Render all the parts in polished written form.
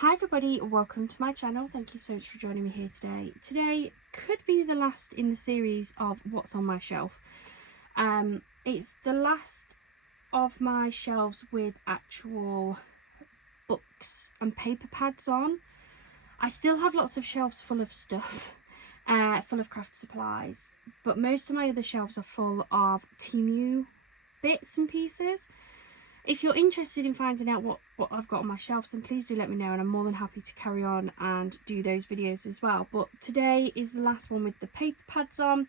Hi everybody, welcome to my channel. Thank you so much for joining me here today. Today could be the last in the series of what's on my shelf. It's the last of my shelves with actual books and paper pads on. I still have lots of shelves full of stuff, full of craft supplies, but most of my other shelves are full of Temu bits and pieces. If you're interested in finding out what I've got on my shelves, then please do let me know, and I'm more than happy to carry on and do those videos as well. But today is the last one with the paper pads on.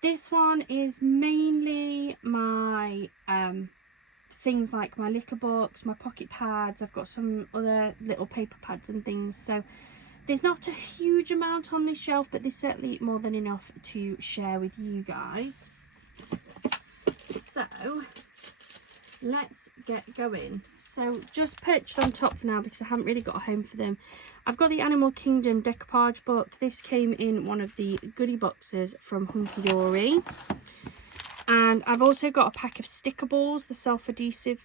This one is mainly my things like my little books, my pocket pads. I've got some other little paper pads and things. So there's not a huge amount on this shelf, but there's certainly more than enough to share with you guys. So let's get going. So just perched on top for now because I haven't really got a home for them. I've got the Animal Kingdom decoupage book. This came in one of the goodie boxes from Hunky Dory. And I've also got a pack of sticker balls, the self-adhesive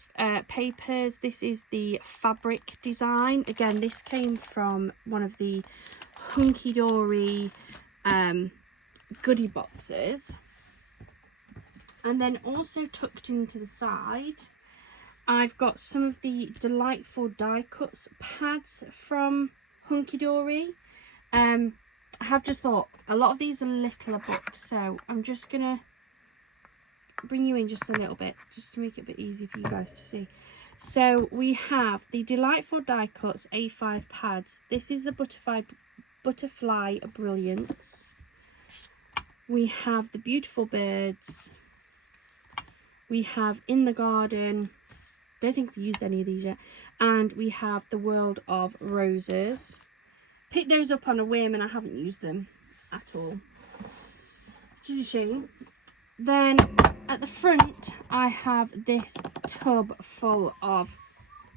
papers. This is the fabric design. Again, this came from one of the Hunky Dory goodie boxes. And then also tucked into the side, I've got some of the delightful die cuts pads from Hunky Dory. I have just thought a lot of these are littler books, so I'm just gonna bring you in just a little bit, just to make it a bit easy for you guys to see. So we have the delightful die cuts A5 pads. This is the butterfly brilliance. We have the beautiful birds. We have In the Garden. Don't think we've used any of these yet. And we have the World of Roses. Picked those up on a whim and I haven't used them at all, which is a shame. Then at the front I have this tub full of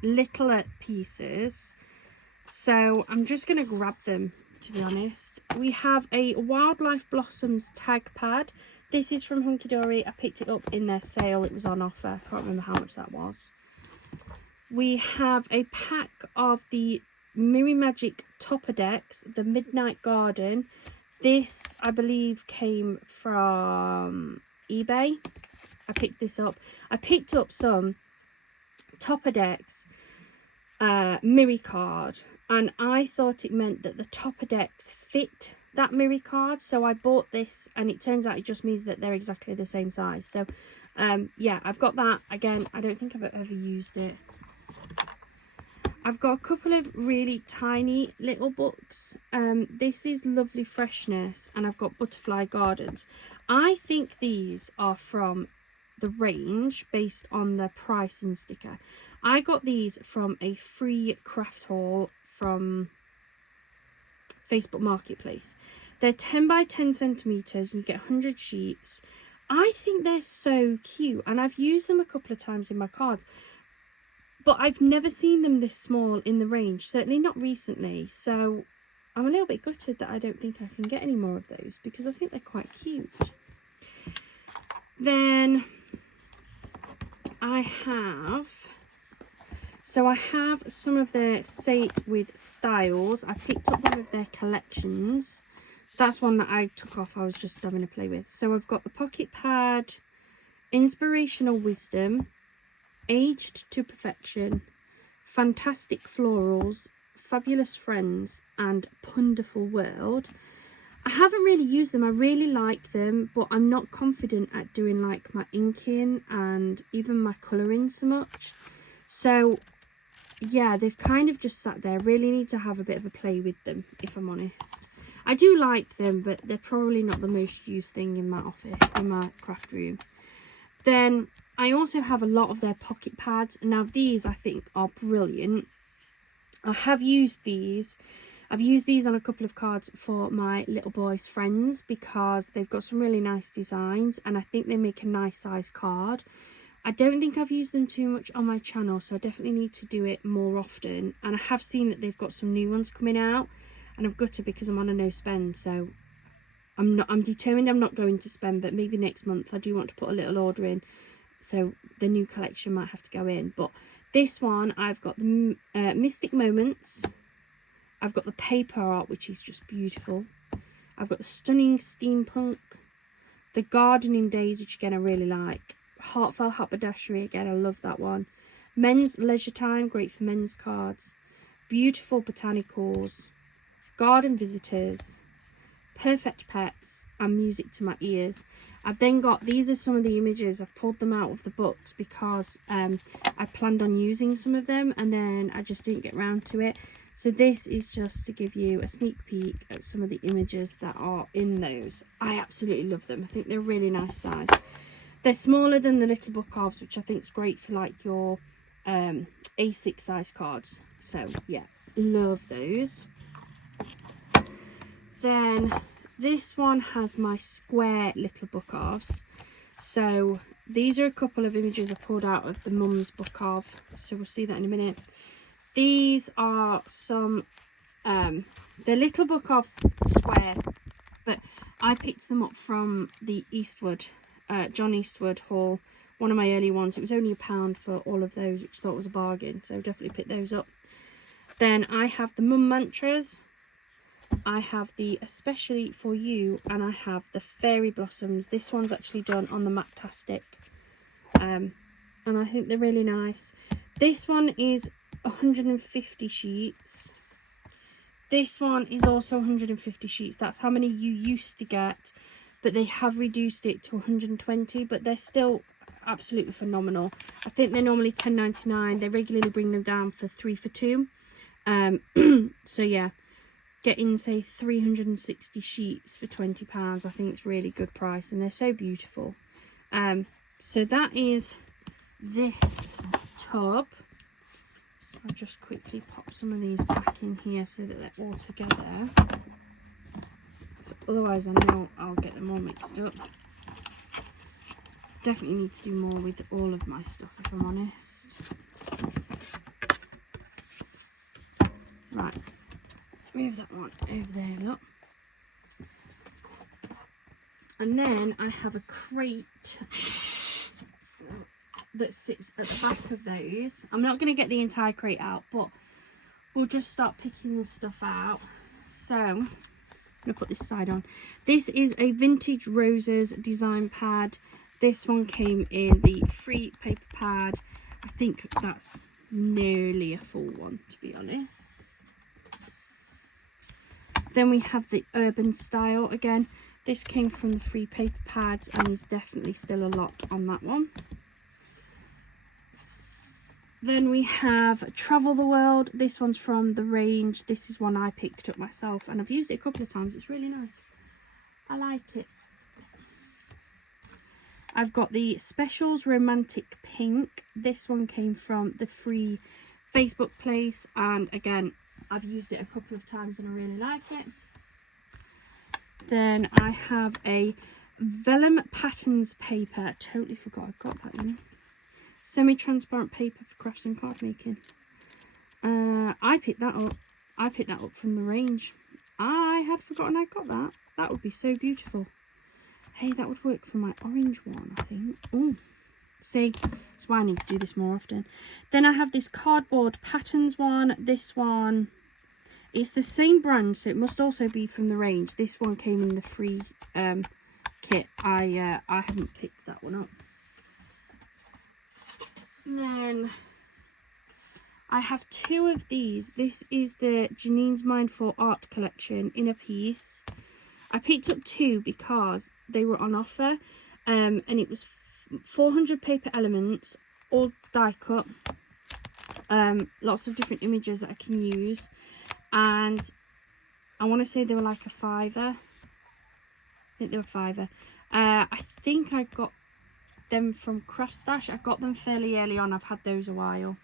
little pieces. So I'm just going to grab them, to be honest. We have a Wildlife Blossoms tag pad. This is from Hunky Dory. I picked it up in their sale. It was on offer. I can't remember how much that was. We have a pack of the Mirri Magic Topper Decks, the Midnight Garden. This, I believe, came from eBay. I picked this up. I picked up some Topper Decks Mirri card, and I thought it meant that the Topper Decks fit that Mirri card, so I bought this, and it turns out it just means that they're exactly the same size. So yeah, I've got that. Again, I don't think I've ever used it. I've got a couple of really tiny little books. This is Lovely Freshness, and I've got Butterfly Gardens. I think these are from the range based on the pricing sticker. I got these from a free craft haul from Facebook Marketplace. They're 10 by 10 centimeters and you get 100 sheets. I think they're so cute, and I've used them a couple of times in my cards, but I've never seen them this small in the range, certainly not recently. So I'm a little bit gutted that I don't think I can get any more of those, because I think they're quite cute. Then I have some of their Say It With styles. I picked up one of their collections. That's one that I took off. I was just having a play with. So I've got the Pocket Pad, Inspirational Wisdom, Aged to Perfection, Fantastic Florals, Fabulous Friends, and Punderful World. I haven't really used them. I really like them, but I'm not confident at doing like my inking and even my colouring so much. So yeah, they've kind of just sat there. Really need to have a bit of a play with them, if I'm honest. I do like them, but they're probably not the most used thing in my office, in my craft room. Then I also have a lot of their pocket pads. Now these I think are brilliant. I have used these. I've used these on a couple of cards for my little boy's friends because they've got some really nice designs, and I think they make a nice size card. I don't think I've used them too much on my channel, so I definitely need to do it more often. And I have seen that they've got some new ones coming out, and I'm gutted because I'm on a no spend, so I'm determined I'm not going to spend, but maybe next month I do want to put a little order in, so the new collection might have to go in. But this one, I've got the Mystic Moments, I've got the paper art, which is just beautiful. I've got the stunning steampunk, the gardening days, which again I really like. Heartfelt haberdashery, again I love that one. Men's leisure time, great for men's cards. Beautiful botanicals, garden visitors, perfect pets, and music to my ears. I've then got, these are some of the images. I've pulled them out of the books because I planned on using some of them and then I just didn't get round to it. So this is just to give you a sneak peek at some of the images that are in those. I absolutely love them. I think they're really nice size. They're smaller than the little book ofs, which I think is great for like your A6 size cards. So yeah, love those. Then this one has my square little book ofs. So these are a couple of images I pulled out of the mum's book of. So we'll see that in a minute. These are some, they're little book of square, but I picked them up from the Eastwood, John Eastwood haul, one of my early ones. It was only £1 for all of those, which I thought was a bargain, so definitely picked those up. Then I have the Mum Mantras, I have the Especially For You, and I have the Fairy Blossoms. This one's actually done on the Mactastic, and I think they're really nice. This one is 150 sheets. This one is also 150 sheets. That's how many you used to get, but they have reduced it to 120, but they're still absolutely phenomenal. I think they're normally £10.99. They regularly bring them down for 3 for 2. So yeah, getting say 360 sheets for £20, I think it's really good price, and they're so beautiful. So that is this tub. I'll just quickly pop some of these back in here so that they're all together. So otherwise I know I'll get them all mixed up. Definitely need to do more with all of my stuff, if I'm honest. Right, move that one over there, look. And then I have a crate that sits at the back of those. I'm not going to get the entire crate out, but we'll just start picking the stuff out. So I'm going to put this side on. This is a Vintage Roses design pad. This one came in the free paper pad. I think that's nearly a full one, to be honest. Then we have the Urban Style. Again, this came from the free paper pads, and there's definitely still a lot on that one. Then we have Travel the World. This one's from the range. This is one I picked up myself, and I've used it a couple of times. It's really nice. I like it. I've got the Specials Romantic Pink. This one came from the free Facebook place, and again, I've used it a couple of times and I really like it. Then I have a Vellum Patterns paper. I totally forgot I got that, you know. Semi-transparent paper for crafts and card making. I picked that up. I picked that up from the range. I had forgotten I got that. That would be so beautiful. Hey, that would work for my orange one, I think. Oh, see, that's why I need to do this more often. Then I have this cardboard patterns one. This one, it's the same brand, so it must also be from the range. This one came in the free kit. I haven't picked that one up. And then I have two of these. This is the Janine's Mindful Art Collection in a piece. I picked up two because they were on offer, and it was 400 paper elements, all die cut, lots of different images that I can use, and I want to say they were like a £5. I think they were £5. I think I got them from Craft Stash. I got them fairly early on. I've had those a while.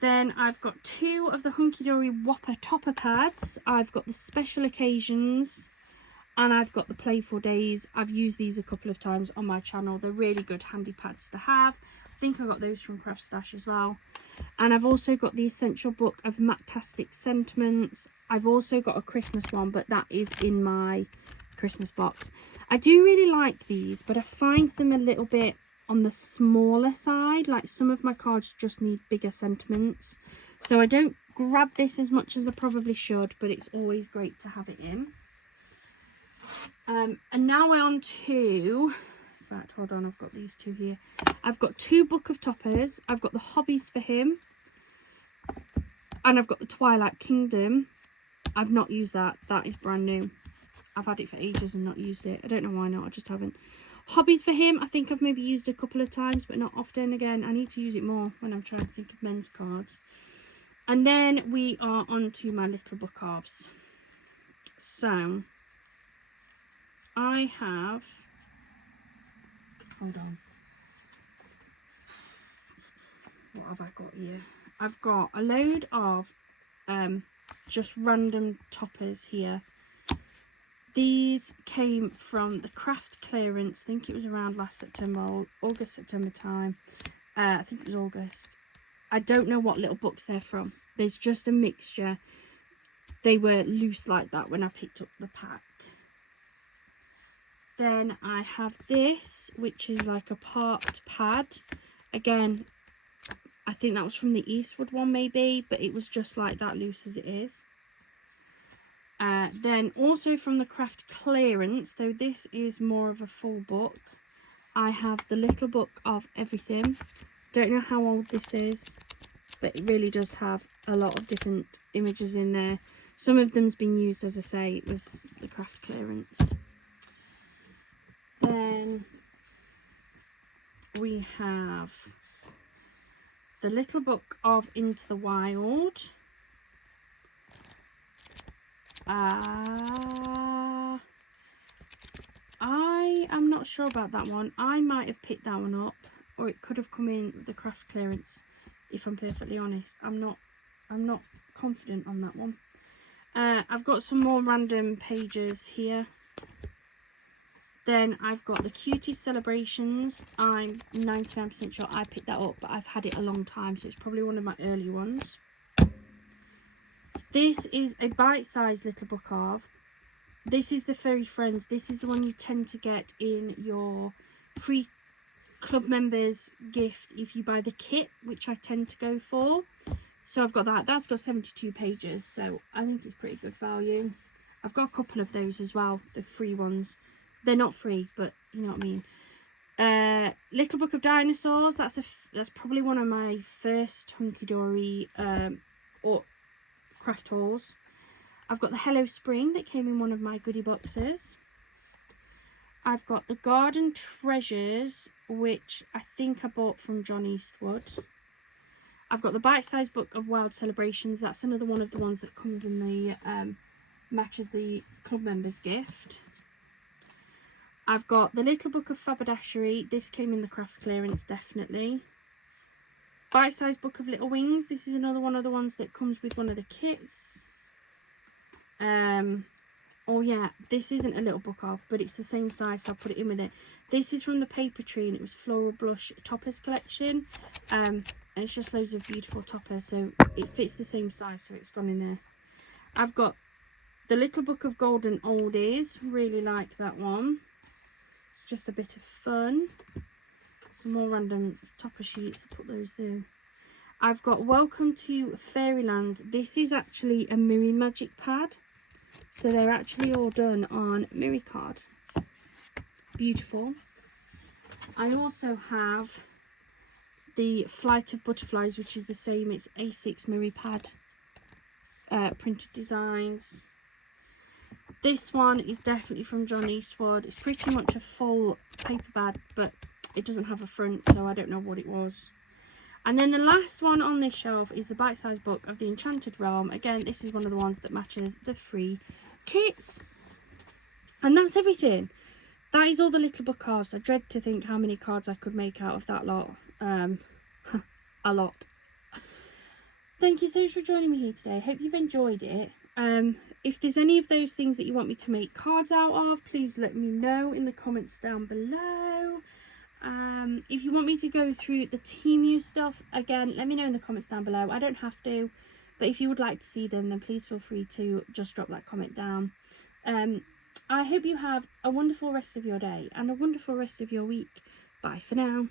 Then I've got two of the Hunky Dory Whopper Topper pads. I've got the Special Occasions, and I've got the Playful Days. I've used these a couple of times on my channel. They're really good handy pads to have. I think I got those from Craft Stash as well. And I've also got the Essential Book of Mactastic Sentiments. I've also got a Christmas one, but that is in my Christmas box. I do really like these, but I find them a little bit on the smaller side. Like some of my cards just need bigger sentiments, so I don't grab this as much as I probably should, but it's always great to have it in. And now we're on to, in fact, hold on, I've got these two here. I've got 2 Book of Toppers. I've got the Hobbies for Him. And I've got the Twilight Kingdom. I've not used that. That is brand new. I've had it for ages and not used it. I don't know why not. I just haven't. Hobbies for Him, I think I've maybe used a couple of times, but not often. Again, I need to use it more when I'm trying to think of men's cards. And then we are on to my little book ofs. So, I have... Hold on. What have I got here? I've got a load of just random toppers here. These came from the craft clearance. I think it was around last September, August, September time. I think it was August. I don't know what little books they're from. There's just a mixture. They were loose like that when I picked up the pack. Then I have this, which is like a part pad. Again, I think that was from the Eastwood one maybe, but it was just like that loose as it is. Then also from the craft clearance, though this is more of a full book, I have the little book of everything. Don't know how old this is, but it really does have a lot of different images in there. Some of them's been used, as I say, it was the craft clearance. Then we have the little book of Into the Wild. I am not sure about that one. I might have picked that one up, or it could have come in the craft clearance, if I'm perfectly honest. I'm not confident on that one. I've got some more random pages here. Then I've got the Cuties Celebrations. I'm 99% sure I picked that up, but I've had it a long time, so it's probably one of my early ones. This is a bite-sized little book of. This is the Furry Friends. This is the one you tend to get in your free club members gift if you buy the kit, which I tend to go for. So I've got that. That's got 72 pages, so I think it's pretty good value. I've got a couple of those as well, the free ones. They're not free, but you know what I mean. Little Book of Dinosaurs. That's probably one of my first hunky-dory or craft hauls. I've got the Hello Spring that came in one of my goodie boxes. I've got the Garden Treasures, which I think I bought from John Eastwood. I've got the bite-sized book of Wild Celebrations. That's another one of the ones that comes in the matches the club members gift. I've got the Little Book of Faberdashery. This came in the craft clearance, definitely. Bite-sized book of Little Wings. This is another one of the ones that comes with one of the kits. Oh yeah, this isn't a little book of, but it's the same size, so I'll put it in with it. This is from the Paper Tree, and it was Floral Blush Toppers collection. And it's just loads of beautiful toppers, so it fits the same size, so it's gone in there. I've got the Little Book of Golden Oldies. Really like that one. It's just a bit of fun. Some more random topper sheets. I'll put those there. I've got Welcome to Fairyland. This is actually a Mirri Magic pad. So they're actually all done on Mirri card. Beautiful. I also have the Flight of Butterflies, which is the same. It's A6 Mirri pad. Printed designs. This one is definitely from John Eastwood. It's pretty much a full paper bag, but it doesn't have a front, so I don't know what it was. And then the last one on this shelf is the bite-sized book of the Enchanted Realm. Again, this is one of the ones that matches the free kits. And that's everything. That is all the little book cards. I dread to think how many cards I could make out of that lot. A lot. Thank you so much for joining me here today. I hope you've enjoyed it. If there's any of those things that you want me to make cards out of, please let me know in the comments down below. If you want me to go through the Temu stuff, again, let me know in the comments down below. I don't have to, but if you would like to see them, then please feel free to just drop that comment down. I hope you have a wonderful rest of your day and a wonderful rest of your week. Bye for now.